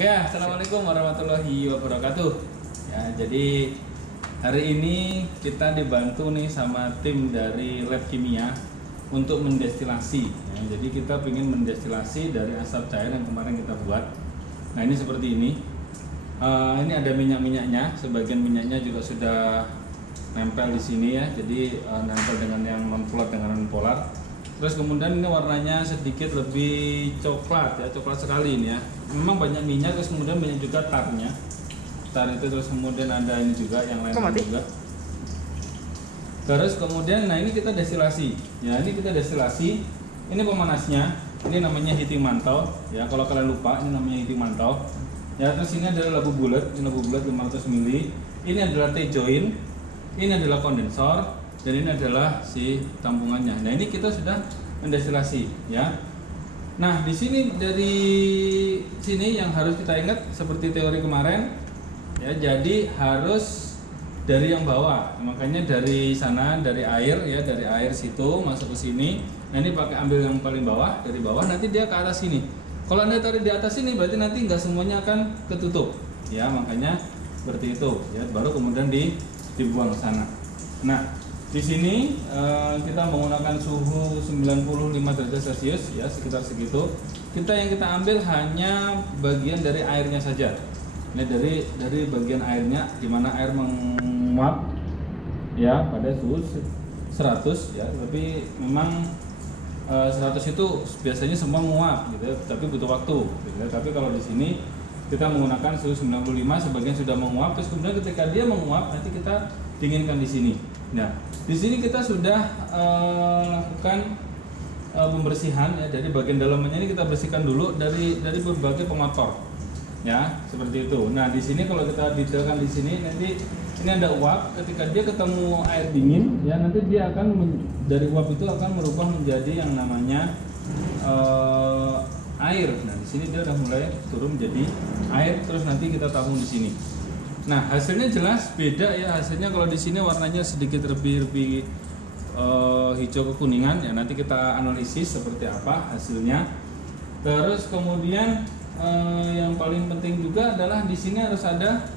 Oke, assalamualaikum warahmatullahi wabarakatuh. Ya, jadi hari ini kita dibantu nih sama tim dari lab kimia untuk mendestilasi. Ya, jadi kita ingin mendestilasi dari asap cair yang kemarin kita buat. Nah, ini seperti ini. Ini ada minyak-minyaknya. Sebagian minyaknya juga sudah nempel di sini ya. Jadi nempel dengan yang non polar dengan non polar. Terus kemudian ini warnanya sedikit lebih coklat ya, coklat sekali ini ya. Memang banyak minyak, terus kemudian banyak juga tarnya. Tar itu terus kemudian ada ini juga yang lain juga. Terus kemudian nah ini kita destilasi. Ya, ini kita destilasi. Ini pemanasnya. Ini namanya heating mantle ya. Kalau kalian lupa ini namanya heating mantle. Ya, terus ini adalah labu bulat, ini labu bulat 500 ml. Ini adalah T-joint. Ini adalah kondensor. Dan ini adalah si tampungannya. Nah, ini kita sudah mendestilasi ya. Nah, di sini dari sini yang harus kita ingat seperti teori kemarin ya. Jadi harus dari yang bawah. Makanya dari sana, dari air ya, dari air situ masuk ke sini. Nah, ini pakai ambil yang paling bawah, dari bawah nanti dia ke atas sini. Kalau Anda tarik di atas sini berarti nanti nggak semuanya akan ketutup. Ya, makanya seperti itu ya. Baru kemudian dibuang ke sana. Nah, di sini kita menggunakan suhu 95 derajat Celcius ya, sekitar segitu. Yang kita ambil hanya bagian dari airnya saja. Ini dari bagian airnya, di mana air menguap ya pada suhu 100 ya. Tapi memang 100 itu biasanya semua menguap gitu ya, tapi butuh waktu gitu ya. Tapi kalau di sini kita menggunakan suhu 95, sebagian sudah menguap, terus kemudian ketika dia menguap nanti kita dinginkan di sini. Nah, di sini kita sudah lakukan pembersihan ya, dari bagian dalamnya ini kita bersihkan dulu dari berbagai pengotor ya, seperti itu. Nah, di sini kalau kita detailkan di sini nanti ini ada uap, ketika dia ketemu air dingin ya, nanti dia akan dari uap itu akan merubah menjadi yang namanya air. Nah, di sini dia udah mulai turun menjadi air, terus nanti kita tabung di sini. Nah, hasilnya jelas beda ya. Hasilnya kalau di sini warnanya sedikit lebih hijau kekuningan ya. Nanti kita analisis seperti apa hasilnya. Terus kemudian yang paling penting juga adalah di sini harus ada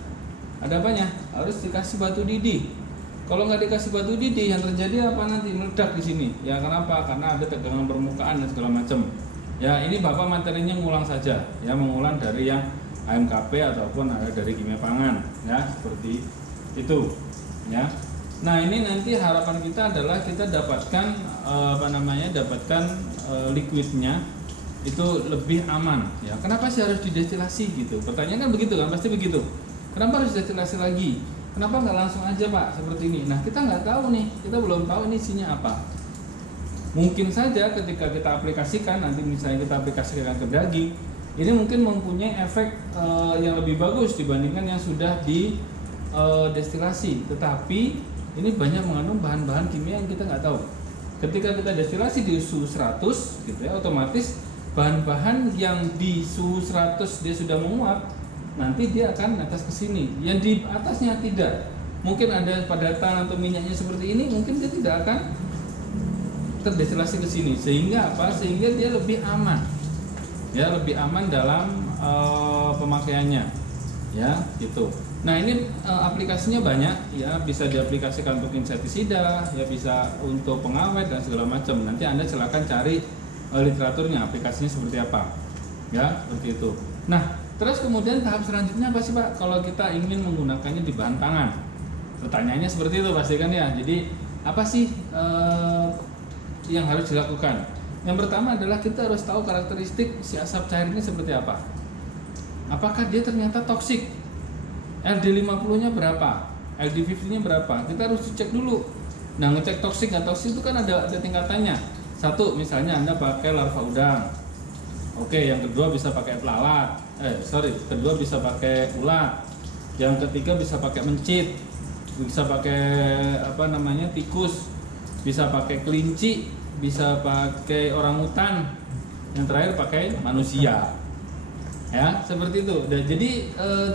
apanya? Harus dikasih batu didih. Kalau nggak dikasih batu didih, yang terjadi apa nanti? Meledak di sini. Ya, kenapa? Karena ada tegangan permukaan dan segala macam. Ya, ini Bapak materinya ngulang saja ya, mengulang dari yang AMKP ataupun ada dari kimia pangan ya, seperti itu ya. Nah, ini nanti harapan kita adalah kita dapatkan dapatkan liquidnya itu lebih aman ya. Kenapa sih harus didestilasi gitu? Pertanyaan kan begitu kan, pasti begitu. Kenapa harus destilasi lagi? Kenapa nggak langsung aja Pak seperti ini? Nah, kita nggak tahu nih, kita belum tahu ini isinya apa. Mungkin saja ketika kita aplikasikan, nanti misalnya kita aplikasikan ke daging, ini mungkin mempunyai efek yang lebih bagus dibandingkan yang sudah destilasi. Tetapi ini banyak mengandung bahan-bahan kimia yang kita nggak tahu. Ketika kita destilasi di suhu 100 gitu ya, otomatis bahan-bahan yang di suhu 100 dia sudah menguap, nanti dia akan atas ke sini. Yang di atasnya tidak. Mungkin ada padatan atau minyaknya seperti ini, mungkin dia tidak akan terdestilasi ke sini. Sehingga apa? Sehingga dia lebih aman. Ya, lebih aman dalam pemakaiannya ya, gitu. Nah, ini aplikasinya banyak ya, bisa diaplikasikan untuk insektisida ya, bisa untuk pengawet dan segala macam. Nanti Anda silakan cari literaturnya, aplikasinya seperti apa ya, seperti itu. Nah, terus kemudian tahap selanjutnya apa sih Pak kalau kita ingin menggunakannya di bahan pangan? Pertanyaannya seperti itu pasti kan ya. Jadi apa sih yang harus dilakukan? Yang pertama adalah kita harus tahu karakteristik si asap cair ini seperti apa. Apakah dia ternyata toksik? LD50-nya berapa? LD50-nya berapa? Kita harus cek dulu. Nah, ngecek toksik dan toksik itu kan ada tingkatannya. Satu, misalnya Anda pakai larva udang. Oke, yang kedua bisa pakai lalat. Kedua bisa pakai ulat. Yang ketiga bisa pakai mencit. Bisa pakai tikus. Bisa pakai kelinci. Bisa pakai orangutan, yang terakhir pakai manusia ya, seperti itu. Dan jadi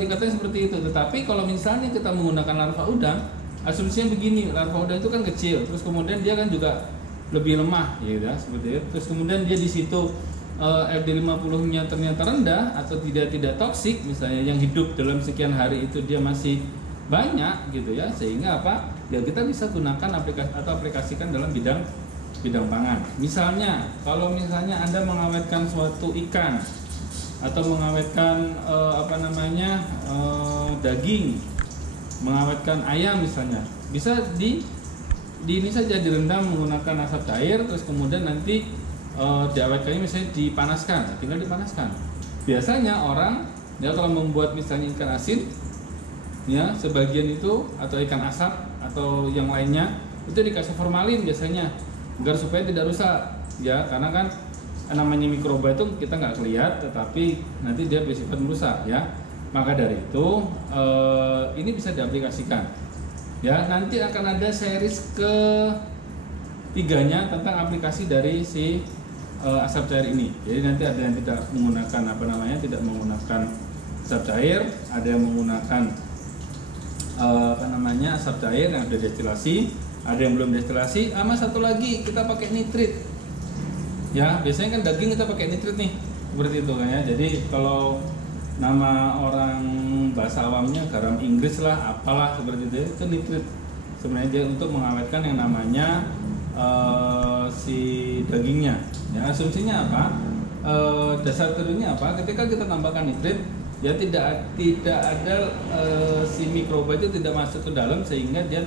tingkatnya seperti itu. Tetapi kalau misalnya kita menggunakan larva udang, asumsinya begini, larva udang itu kan kecil, terus kemudian dia kan juga lebih lemah gitu ya, seperti itu. Terus kemudian dia di situ FD50-nya ternyata rendah atau tidak toksik misalnya, yang hidup dalam sekian hari itu dia masih banyak gitu ya, sehingga apa ya kita bisa gunakan aplikasikan dalam bidang pangan. Misalnya kalau misalnya Anda mengawetkan suatu ikan atau mengawetkan daging, mengawetkan ayam misalnya, bisa di ini saja direndam menggunakan asap cair, terus kemudian nanti diawetkannya misalnya dipanaskan, tinggal dipanaskan. Biasanya orang ya kalau membuat misalnya ikan asin ya, sebagian itu atau ikan asap atau yang lainnya itu dikasih formalin biasanya agar supaya tidak rusak ya, karena kan namanya mikroba itu kita nggak kelihat, tetapi nanti dia bersifat merusak ya. Maka dari itu ini bisa diaplikasikan ya. Nanti akan ada series ketiganya tentang aplikasi dari si asap cair ini. Jadi nanti ada yang tidak menggunakan tidak menggunakan asap cair, ada yang menggunakan asap cair yang sudah destilasi, ada yang belum destilasi, sama satu lagi kita pakai nitrit ya. Biasanya kan daging kita pakai nitrit nih, seperti itu kan ya. Jadi kalau nama orang bahasa awamnya garam Inggris lah, apalah seperti itu nitrit sebenarnya dia untuk mengawetkan yang namanya si dagingnya ya. Asumsinya apa, dasar teorinya apa, ketika kita tambahkan nitrit ya tidak ada si mikroba itu tidak masuk ke dalam, sehingga dia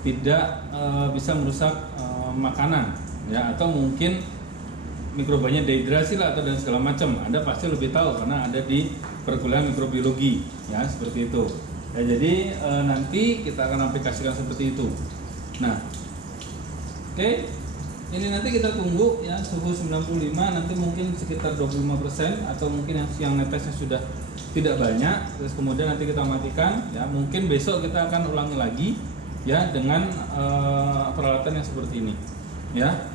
tidak bisa merusak makanan ya, atau mungkin mikrobanya dehidrasi lah atau dan segala macam. Anda pasti lebih tahu karena ada di perkuliahan mikrobiologi ya, seperti itu ya. Jadi nanti kita akan aplikasikan seperti itu. Nah, oke, ini nanti kita tunggu ya suhu 95, nanti mungkin sekitar 25% atau mungkin yang netesnya sudah tidak banyak. Terus kemudian nanti kita matikan ya, mungkin besok kita akan ulangi lagi ya dengan peralatan yang seperti ini ya.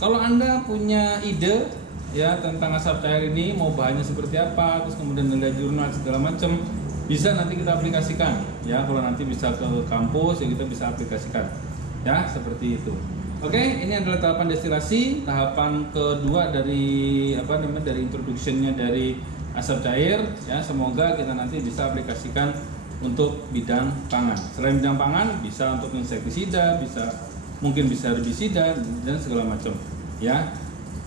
Kalau Anda punya ide ya tentang asap cair ini, mau bahannya seperti apa, terus kemudian nilai jurnal segala macam, bisa nanti kita aplikasikan ya. Kalau nanti bisa ke kampus ya kita bisa aplikasikan ya, seperti itu. Oke, ini adalah tahapan destilasi, tahapan kedua dari dari introduction-nya dari asap cair ya. Semoga kita nanti bisa aplikasikan untuk bidang pangan. Selain bidang pangan, bisa untuk insektisida, mungkin bisa herbisida dan segala macam ya.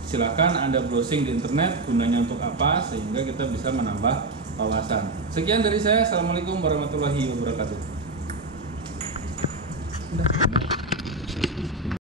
Silahkan Anda browsing di internet gunanya untuk apa, sehingga kita bisa menambah wawasan. Sekian dari saya. Assalamualaikum warahmatullahi wabarakatuh.